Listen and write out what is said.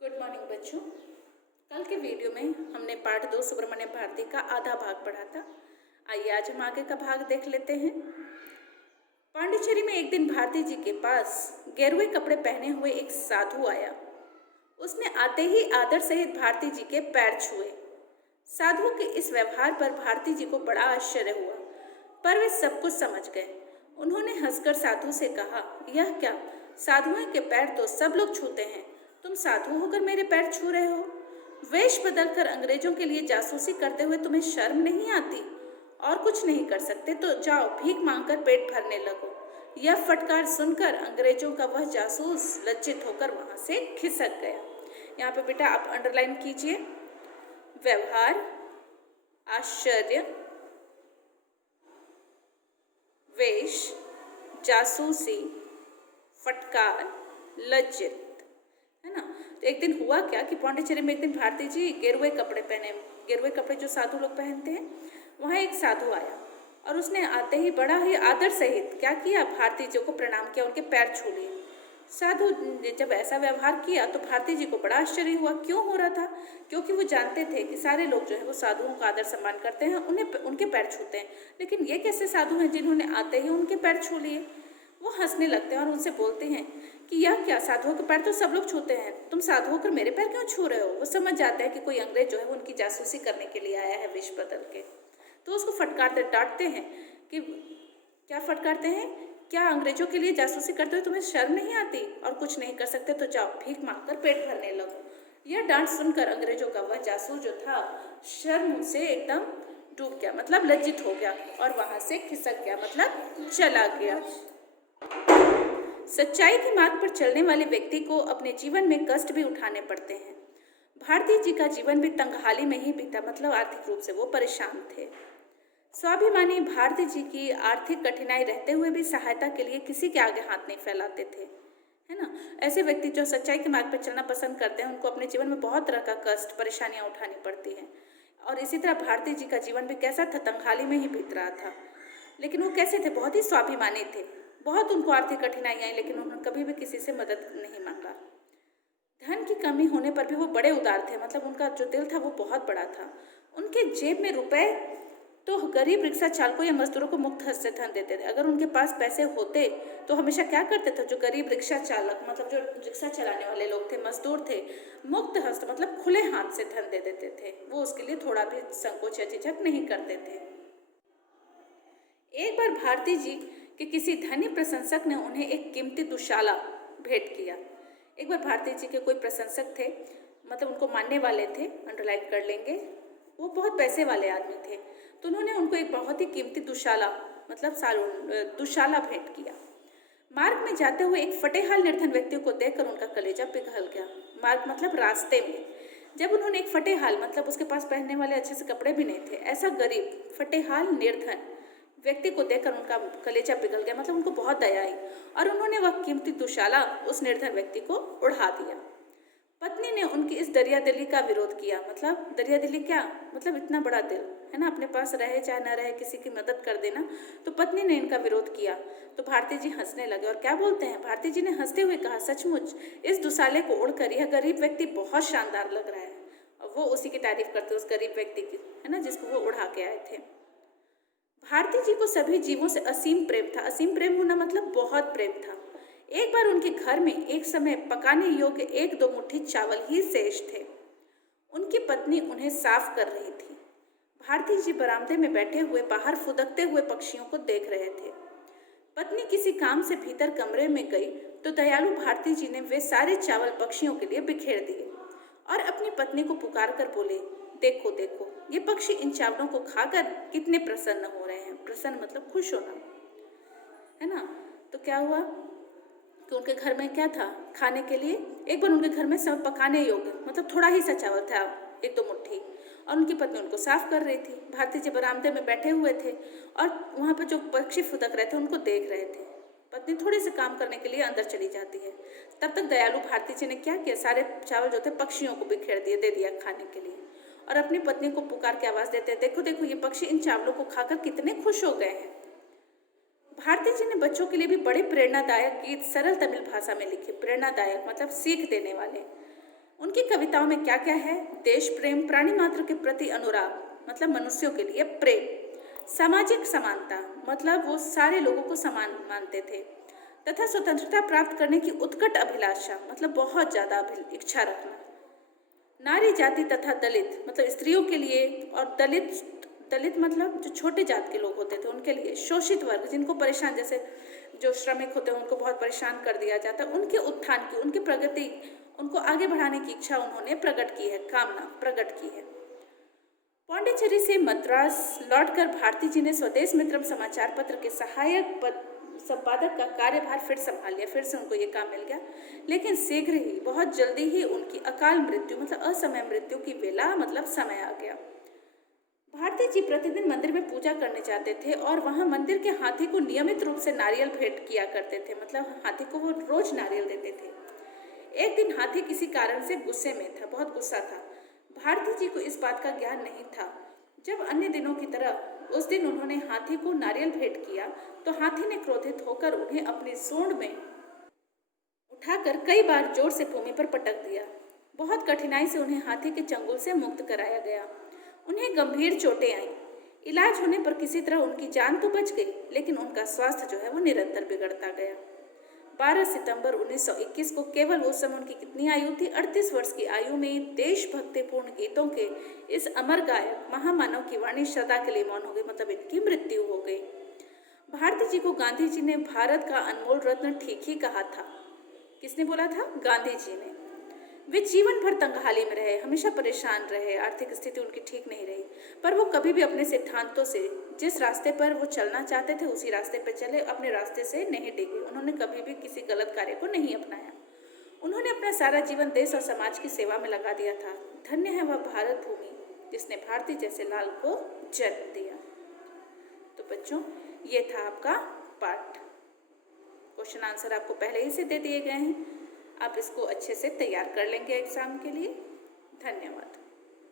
Good morning बच्चों। कल के वीडियो में हमने पार्ट 2 सुब्रमण्यम भारती का आधा भाग पढ़ा था। आइए आज हम आगे का भाग देख लेते हैं। पांडिचेरी में एक दिन भारती जी के पास गेरुए कपड़े पहने हुए एक साधु आया। उसने आते ही आदर सहित भारती जी के पैर छुए। साधु के इस व्यवहार पर भारती जी को बड़ा आश्चर्य हुआ, पर वे सब कुछ समझ गए। उन्होंने हंसकर साधु से कहा, यह क्या, साधुओं के पैर तो सब लोग छूते हैं, तुम साधु होकर मेरे पैर छू रहे हो। वेश बदलकर अंग्रेजों के लिए जासूसी करते हुए तुम्हें शर्म नहीं आती? और कुछ नहीं कर सकते तो जाओ भीख मांगकर पेट भरने लगो। यह फटकार सुनकर अंग्रेजों का वह जासूस लज्जित होकर वहां से खिसक गया। यहाँ पे बेटा आप अंडरलाइन कीजिए, व्यवहार, आश्चर्य, वेश, जासूसी, फटकार, लज्जित, है ना। तो एक दिन हुआ क्या कि पांडिचेरी में एक दिन भारती जी गेरुए कपड़े पहने, गेरुए कपड़े जो साधु लोग पहनते हैं, वहाँ एक साधु आया और उसने आते ही बड़ा ही आदर सहित क्या किया, भारती जी को प्रणाम किया, उनके पैर छू लिए। साधु ने जब ऐसा व्यवहार किया तो भारती जी को बड़ा आश्चर्य हुआ। क्यों हो रहा था? क्योंकि वो जानते थे कि सारे लोग जो है वो साधुओं का आदर सम्मान करते हैं, उन्हें उनके पैर छूते हैं, लेकिन ये कैसे साधु हैं जिन्होंने आते ही उनके पैर छू लिए। वो हंसने लगते हैं और उनसे बोलते हैं कि यह क्या, साधुओं के पैर तो सब लोग छूते हैं, तुम साधु होकर मेरे पैर क्यों छू रहे हो। वो समझ जाते हैं कि कोई अंग्रेज जो है वो उनकी जासूसी करने के लिए आया है वेश बदल के। तो उसको फटकारते डांटते हैं कि क्या फटकारते हैं, क्या अंग्रेजों के लिए जासूसी करते हुए तुम्हें शर्म नहीं आती? और कुछ नहीं कर सकते तो जाओ भीख मांगकर पेट भरने लगो। यह डांट सुनकर अंग्रेजों का वह जासूस जो था शर्म से एकदम डूब गया, मतलब लज्जित हो गया, और वहां से खिसक गया, मतलब चला गया। सच्चाई के मार्ग पर चलने वाले व्यक्ति को अपने जीवन में कष्ट भी उठाने पड़ते हैं। भारती जी का जीवन भी तंगहाली में ही बीता, मतलब आर्थिक रूप से वो परेशान थे। स्वाभिमानी भारती जी की आर्थिक कठिनाई रहते हुए भी सहायता के लिए किसी के आगे हाथ नहीं फैलाते थे, है ना। ऐसे व्यक्ति जो सच्चाई के मार्ग पर चलना पसंद करते हैं उनको अपने जीवन में बहुत तरह का कष्ट, परेशानियां उठानी पड़ती हैं। और इसी तरह भारती जी का जीवन भी कैसा था, तंगहाली में ही बीत रहा था। लेकिन वो कैसे थे, बहुत ही स्वाभिमानी थे। बहुत उनको आर्थिक कठिनाई आई लेकिन उन्होंने कभी भी किसी से मदद नहीं मांगा। धन की कमी होने पर भी वो बड़े उदार थे, मतलब उनका जो दिल था वो बहुत बड़ा था। उनके जेब में रुपए तो गरीब रिक्शा चालकों या मजदूरों को मुफ्त हस्त से धन देते थे। अगर उनके पास पैसे होते तो हमेशा क्या करते थे, जो गरीब रिक्शा चालक, मतलब जो रिक्शा चलाने वाले लोग थे, मजदूर थे, मुफ्त हस्त मतलब खुले हाथ से धन दे देते थे। वो उसके लिए थोड़ा भी संकोच या झिझक नहीं करते थे। एक बार भारती जी कि किसी धनी प्रशंसक ने उन्हें एक कीमती दुशाला भेंट किया। एक बार भारती जी के कोई प्रशंसक थे, मतलब उनको मानने वाले थे, अंडरलाइन कर लेंगे, वो बहुत पैसे वाले आदमी थे, तो उन्होंने उनको एक बहुत ही कीमती दुशाला, मतलब दुशाला भेंट किया। मार्ग में जाते हुए एक फटेहाल निर्धन व्यक्ति को देखकर उनका कलेजा पिघल गया। मार्ग मतलब रास्ते में जब उन्होंने एक फटेहाल, मतलब उसके पास पहनने वाले अच्छे से कपड़े भी नहीं थे, ऐसा गरीब फटेहाल निर्धन व्यक्ति को देखकर उनका कलेजा पिघल गया, मतलब उनको बहुत दया आई और उन्होंने वह कीमती दुशाला उस निर्धन व्यक्ति को उड़ा दिया। पत्नी ने उनकी इस दरियादिली का विरोध किया, मतलब दरियादिली क्या, मतलब इतना बड़ा दिल, है ना, अपने पास रहे चाहे न रहे किसी की मदद कर देना। तो पत्नी ने इनका विरोध किया तो भारती जी हंसने लगे और क्या बोलते हैं, भारती जी ने हंसते हुए कहा, सचमुच इस दुशाले को उड़कर यह गरीब व्यक्ति बहुत शानदार लग रहा है। और वो उसी की तारीफ करते उस गरीब व्यक्ति की, है ना, जिसको वो उड़ा के आए थे। भारती जी को सभी जीवों से असीम प्रेम था। असीम प्रेम होना मतलब बहुत प्रेम था। एक बार उनके घर में एक समय पकाने योग्य 1-2 मुट्ठी चावल ही शेष थे। उनकी पत्नी उन्हें साफ कर रही थी। भारती जी बरामदे में बैठे हुए बाहर फुदकते हुए पक्षियों को देख रहे थे। पत्नी किसी काम से भीतर कमरे में गई तो दयालु भारती जी ने वे सारे चावल पक्षियों के लिए बिखेर दिए और अपनी पत्नी को पुकार कर बोले, देखो देखो ये पक्षी इन चावलों को खाकर कितने प्रसन्न हो रहे हैं। प्रसन्न मतलब खुश होना, है ना। तो क्या हुआ कि उनके घर में क्या था खाने के लिए, एक बार उनके घर में सब पकाने योग्य, मतलब थोड़ा ही सा चावल था, 1-2 मुट्ठी, और उनकी पत्नी उनको साफ कर रही थी। भारती जी बरामदे में बैठे हुए थे और वहाँ पर जो पक्षी फुदक रहे थे उनको देख रहे थे। पत्नी थोड़े से काम करने के लिए अंदर चली जाती है। तब तक दयालु भारती जी ने क्या किया, सारे चावल जो थे पक्षियों को बिखेर दिए, दे दिया खाने के लिए, और अपनी पत्नी को पुकार के आवाज देते, देखो देखो ये पक्षी इन चावलों को खाकर कितने खुश हो गए हैं। भारती जी ने बच्चों के लिए भी बड़े प्रेरणादायक गीत सरल तमिल भाषा में लिखे। प्रेरणादायक मतलब सीख देने वाले। उनकी कविताओं में क्या क्या है? देश प्रेम, प्राणी मात्र के प्रति अनुराग मतलब मनुष्यों के लिए प्रेम, सामाजिक समानता मतलब वो सारे लोगों को समान मानते थे, तथा स्वतंत्रता प्राप्त करने की उत्कट अभिलाषा मतलब बहुत ज़्यादा इच्छा रखना, नारी जाति तथा दलित मतलब स्त्रियों के लिए, और दलित मतलब जो छोटे जात के लोग होते थे उनके लिए, शोषित वर्ग जिनको परेशान, जैसे जो श्रमिक होते हैं उनको बहुत परेशान कर दिया जाता है, उनके उत्थान की, उनकी प्रगति, उनको आगे बढ़ाने की इच्छा उन्होंने प्रकट की है, कामना प्रकट की है। पौंडीचेरी से मद्रास लौटकर भारती जी ने स्वदेश मित्रम समाचार पत्र के सहायक संपादक का कार्यभार फिर संभाल लिया, फिर से उनको ये काम मिल गया। लेकिन शीघ्र ही, बहुत जल्दी ही उनकी अकाल मृत्यु मतलब असमय मृत्यु की बेला मतलब समय आ गया। भारती जी प्रतिदिन मंदिर में पूजा करने जाते थे और वहां मंदिर के हाथी को नियमित रूप से नारियल भेंट किया करते थे, मतलब हाथी को वो रोज नारियल देते थे। एक दिन हाथी किसी कारण से गुस्से में था, बहुत गुस्सा था। भारती जी को इस बात का ज्ञान नहीं था। जब अन्य दिनों की तरह उस दिन उन्होंने हाथी को नारियल भेंट किया तो हाथी ने क्रोधित होकर उन्हें अपनी सूंड में उठाकर कई बार जोर से भूमि पर पटक दिया। बहुत कठिनाई से उन्हें हाथी के चंगुल से मुक्त कराया गया। उन्हें गंभीर चोटें आईं। इलाज होने पर किसी तरह उनकी जान तो बच गई, लेकिन उनका स्वास्थ्य जो है वो निरंतर बिगड़ता गया। 12 सितंबर 1921 को, केवल उस समय उनकी कितनी आयु थी, 38 वर्ष की आयु में, देशभक्तिपूर्ण गीतों के इस अमर गायक महामानव की वाणी सदा के लिए मौन हो गई, मतलब इनकी मृत्यु हो गई। भारती जी को गांधी जी ने भारत का अनमोल रत्न ठीक ही कहा था। किसने बोला था? गांधी जी ने। वे जीवन भर तंगहाली में रहे, हमेशा परेशान रहे, आर्थिक स्थिति उनकी ठीक नहीं रही, पर वो कभी भी अपने सिद्धांतों से, जिस रास्ते पर वो चलना चाहते थे उसी रास्ते पर चले, अपने रास्ते से नहीं डिगे। उन्होंने कभी भी किसी गलत कार्य को नहीं अपनाया। उन्होंने अपना सारा जीवन देश और समाज की सेवा में लगा दिया था। धन्य है वह भारत भूमि जिसने भारती जैसे लाल को जन्म दिया। तो बच्चों, ये था आपका पाठ। क्वेश्चन आंसर आपको पहले ही से दे दिए गए हैं, आप इसको अच्छे से तैयार कर लेंगे एग्जाम के लिए। धन्यवाद।